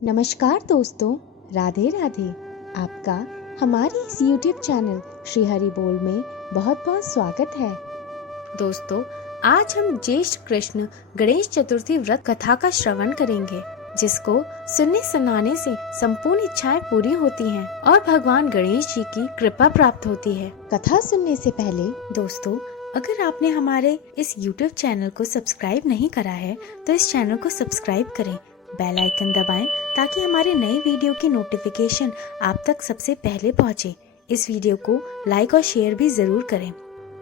नमस्कार दोस्तों, राधे राधे। आपका हमारे इस YouTube चैनल श्री हरि बोल में बहुत बहुत स्वागत है। दोस्तों, आज हम ज्येष्ठ कृष्ण गणेश चतुर्थी व्रत कथा का श्रवण करेंगे, जिसको सुनने सुनाने से संपूर्ण इच्छाएं पूरी होती हैं और भगवान गणेश जी की कृपा प्राप्त होती है। कथा सुनने से पहले दोस्तों, अगर आपने हमारे इस YouTube चैनल को सब्सक्राइब नहीं करा है तो इस चैनल को सब्सक्राइब करें, बेल आइकन दबाएं ताकि हमारे नए वीडियो की नोटिफिकेशन आप तक सबसे पहले पहुंचे। इस वीडियो को लाइक और शेयर भी जरूर करें।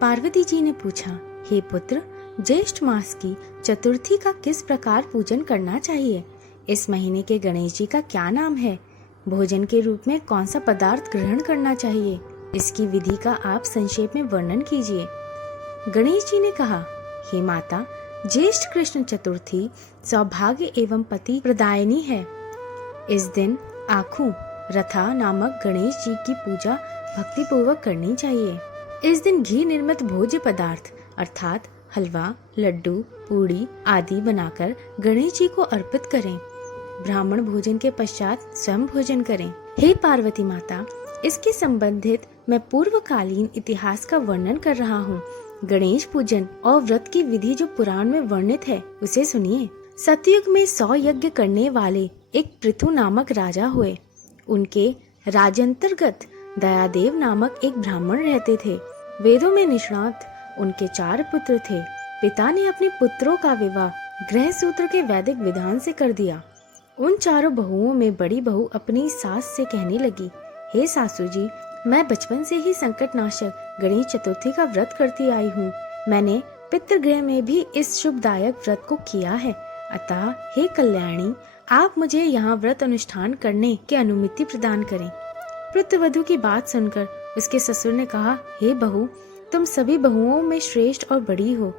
पार्वती जी ने पूछा, हे पुत्र, ज्येष्ठ मास की चतुर्थी का किस प्रकार पूजन करना चाहिए? इस महीने के गणेश जी का क्या नाम है? भोजन के रूप में कौन सा पदार्थ ग्रहण करना चाहिए? इसकी विधि का आप संक्षेप में वर्णन कीजिए। गणेश जी ने कहा, हे माता, ज्येष्ठ कृष्ण चतुर्थी सौभाग्य एवं पति प्रदायिनी है। इस दिन आखू रथा नामक गणेश जी की पूजा भक्ति पूर्वक करनी चाहिए। इस दिन घी निर्मित भोज्य पदार्थ अर्थात हलवा, लड्डू, पूड़ी आदि बनाकर गणेश जी को अर्पित करें। ब्राह्मण भोजन के पश्चात स्वयं भोजन करें। हे पार्वती माता, इसके संबंधित मैं पूर्वकालीन इतिहास का वर्णन कर रहा हूँ। गणेश पूजन और व्रत की विधि जो पुराण में वर्णित है उसे सुनिए। सतयुग में 100 यज्ञ करने वाले एक पृथु नामक राजा हुए। उनके राजांतर्गत दयादेव नामक एक ब्राह्मण रहते थे। वेदों में निष्णात उनके 4 पुत्र थे। पिता ने अपने पुत्रों का विवाह गृह सूत्र के वैदिक विधान से कर दिया। उन 4 बहुओं में बड़ी बहू अपनी सास से कहने लगी, हे सासू जी, मैं बचपन से ही संकटनाशक गणेश चतुर्थी का व्रत करती आई हूँ। मैंने पितृगृह में भी इस शुभदायक व्रत को किया है। अतः हे कल्याणी, आप मुझे यहाँ व्रत अनुष्ठान करने की अनुमति प्रदान करें। पुत्रवधू की बात सुनकर उसके ससुर ने कहा, हे बहू, तुम सभी बहुओं में श्रेष्ठ और बड़ी हो।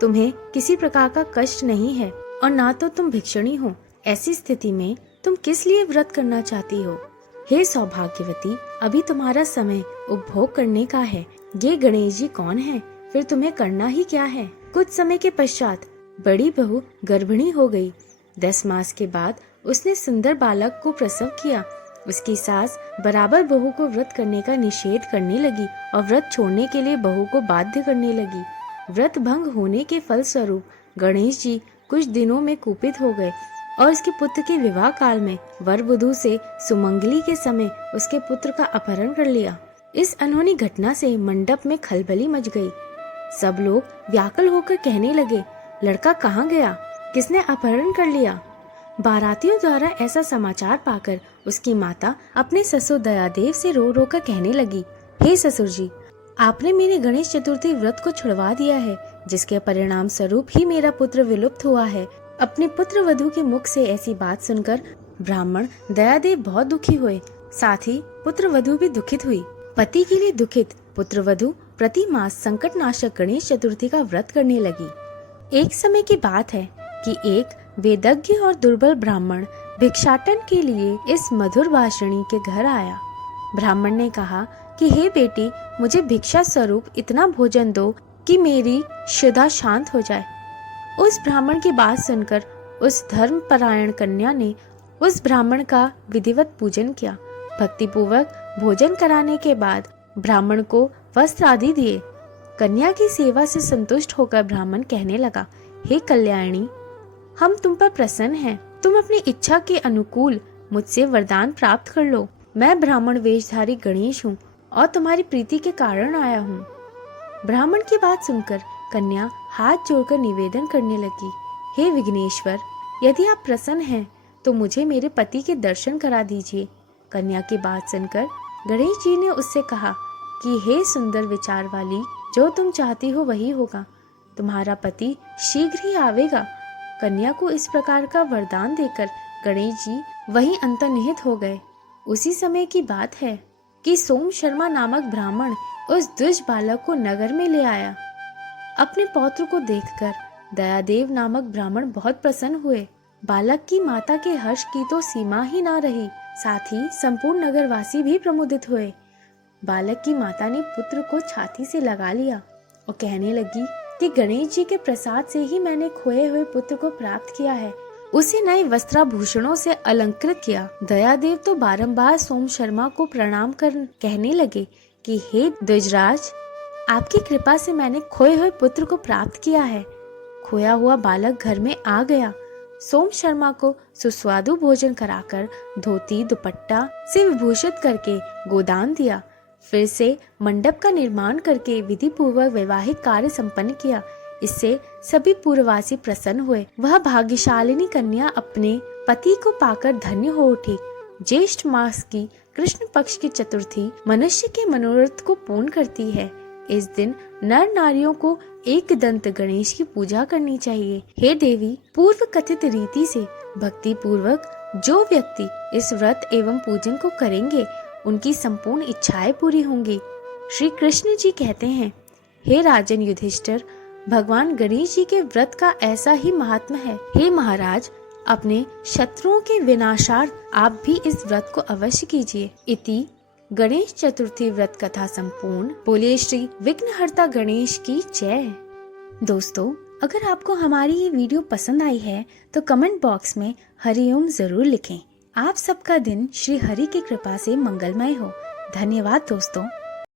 तुम्हें किसी प्रकार का कष्ट नहीं है और ना तो तुम भिक्षुणी हो। ऐसी स्थिति में तुम किस लिए व्रत करना चाहती हो? हे सौभाग्यवती, अभी तुम्हारा समय उपभोग करने का है। ये गणेश जी कौन है? फिर तुम्हें करना ही क्या है? कुछ समय के पश्चात बड़ी बहू गर्भिणी हो गई। 10 मास के बाद उसने सुंदर बालक को प्रसव किया। उसकी सास बराबर बहू को व्रत करने का निषेध करने लगी और व्रत छोड़ने के लिए बहू को बाध्य करने लगी। व्रत भंग होने के फलस्वरूप गणेश जी कुछ दिनों में कुपित हो गए और उसके पुत्र के विवाह काल में वर वधू से सुमंगली के समय उसके पुत्र का अपहरण कर लिया। इस अनहोनी घटना से मंडप में खलबली मच गई। सब लोग व्याकुल होकर कहने लगे, लड़का कहाँ गया? किसने अपहरण कर लिया? बारातियों द्वारा ऐसा समाचार पाकर उसकी माता अपने ससुर दयादेव से रो रो कर कहने लगी, हे ससुर जी, आपने मेरे गणेश चतुर्थी व्रत को छुड़वा दिया है, जिसके परिणाम स्वरूप ही मेरा पुत्र विलुप्त हुआ है। अपने पुत्र वधू के मुख से ऐसी बात सुनकर ब्राह्मण दयादेव बहुत दुखी हुए। साथ ही पुत्र वधू भी दुखित हुई। पति के लिए दुखित पुत्र वधू प्रति मास संकटनाशक गणेश चतुर्थी का व्रत करने लगी। एक समय की बात है कि एक वेदज्ञ और दुर्बल ब्राह्मण भिक्षाटन के लिए इस मधुर भाषिणी के घर आया। ब्राह्मण ने कहा कि हे बेटी, मुझे भिक्षा स्वरूप इतना भोजन दो कि मेरी क्षुधा शांत हो जाए। उस ब्राह्मण की बात सुनकर उस धर्मपरायण कन्या ने उस ब्राह्मण का विधिवत पूजन किया। भक्ति पूर्वक भोजन कराने के बाद ब्राह्मण को वस्त्र आदि दिए। कन्या की सेवा से संतुष्ट होकर ब्राह्मण कहने लगा, हे कल्याणी, हम तुम पर प्रसन्न हैं। तुम अपनी इच्छा के अनुकूल मुझसे वरदान प्राप्त कर लो। मैं ब्राह्मण वेशधारी गणेश हूँ और तुम्हारी प्रीति के कारण आया हूँ। ब्राह्मण की बात सुनकर कन्या हाथ जोड़कर निवेदन करने लगी, हे विघ्नेश्वर, यदि आप प्रसन्न हैं तो मुझे मेरे पति के दर्शन करा दीजिए। कन्या की बात सुनकर गणेश जी ने उससे कहा कि हे सुंदर विचार वाली, जो तुम चाहती हो वही होगा। तुम्हारा पति शीघ्र ही आवेगा। कन्या को इस प्रकार का वरदान देकर गणेश जी वहीं अंतर्निहित हो गए। उसी समय की बात है कि सोम शर्मा नामक ब्राह्मण उस दुष्ट बालक को नगर में ले आया। अपने पौत्र को देखकर दयादेव नामक ब्राह्मण बहुत प्रसन्न हुए। बालक की माता के हर्ष की तो सीमा ही ना रही। साथ ही संपूर्ण नगरवासी भी प्रमुदित हुए। बालक की माता ने पुत्र को छाती से लगा लिया और कहने लगी कि गणेश जी के प्रसाद से ही मैंने खोए हुए पुत्र को प्राप्त किया है। उसे नए वस्त्राभूषणों से अलंकृत किया। दयादेव तो बारंबार सोम शर्मा को प्रणाम कर कहने लगे कि हे द्विजराज, आपकी कृपा से मैंने खोए हुए पुत्र को प्राप्त किया है। खोया हुआ बालक घर में आ गया। सोम शर्मा को सुस्वादु भोजन कराकर धोती दुपट्टा से विभूषित करके गोदान दिया। फिर से मंडप का निर्माण करके विधि पूर्वक वैवाहिक कार्य संपन्न किया। इससे सभी पूर्ववासी प्रसन्न हुए। वह भाग्यशालिनी कन्या अपने पति को पाकर धन्य हो उठी। ज्येष्ठ मास की कृष्ण पक्ष की चतुर्थी मनुष्य के मनोरथ को पूर्ण करती है। इस दिन नर नारियों को एक दंत गणेश की पूजा करनी चाहिए। हे देवी, पूर्व कथित रीति से भक्ति पूर्वक जो व्यक्ति इस व्रत एवं पूजन को करेंगे उनकी संपूर्ण इच्छाएं पूरी होंगी। श्री कृष्ण जी कहते हैं, हे राजन युधिष्ठिर, भगवान गणेश जी के व्रत का ऐसा ही महात्मा है। हे महाराज, अपने शत्रुओं के विनाशार्थ आप भी इस व्रत को अवश्य कीजिए। इति गणेश चतुर्थी व्रत कथा संपूर्ण। बोलिए श्री विघ्नहर्ता गणेश की जय। दोस्तों, अगर आपको हमारी ये वीडियो पसंद आई है तो कमेंट बॉक्स में हरिओम जरूर लिखें। आप सबका दिन श्री हरि की कृपा से मंगलमय हो। धन्यवाद दोस्तों।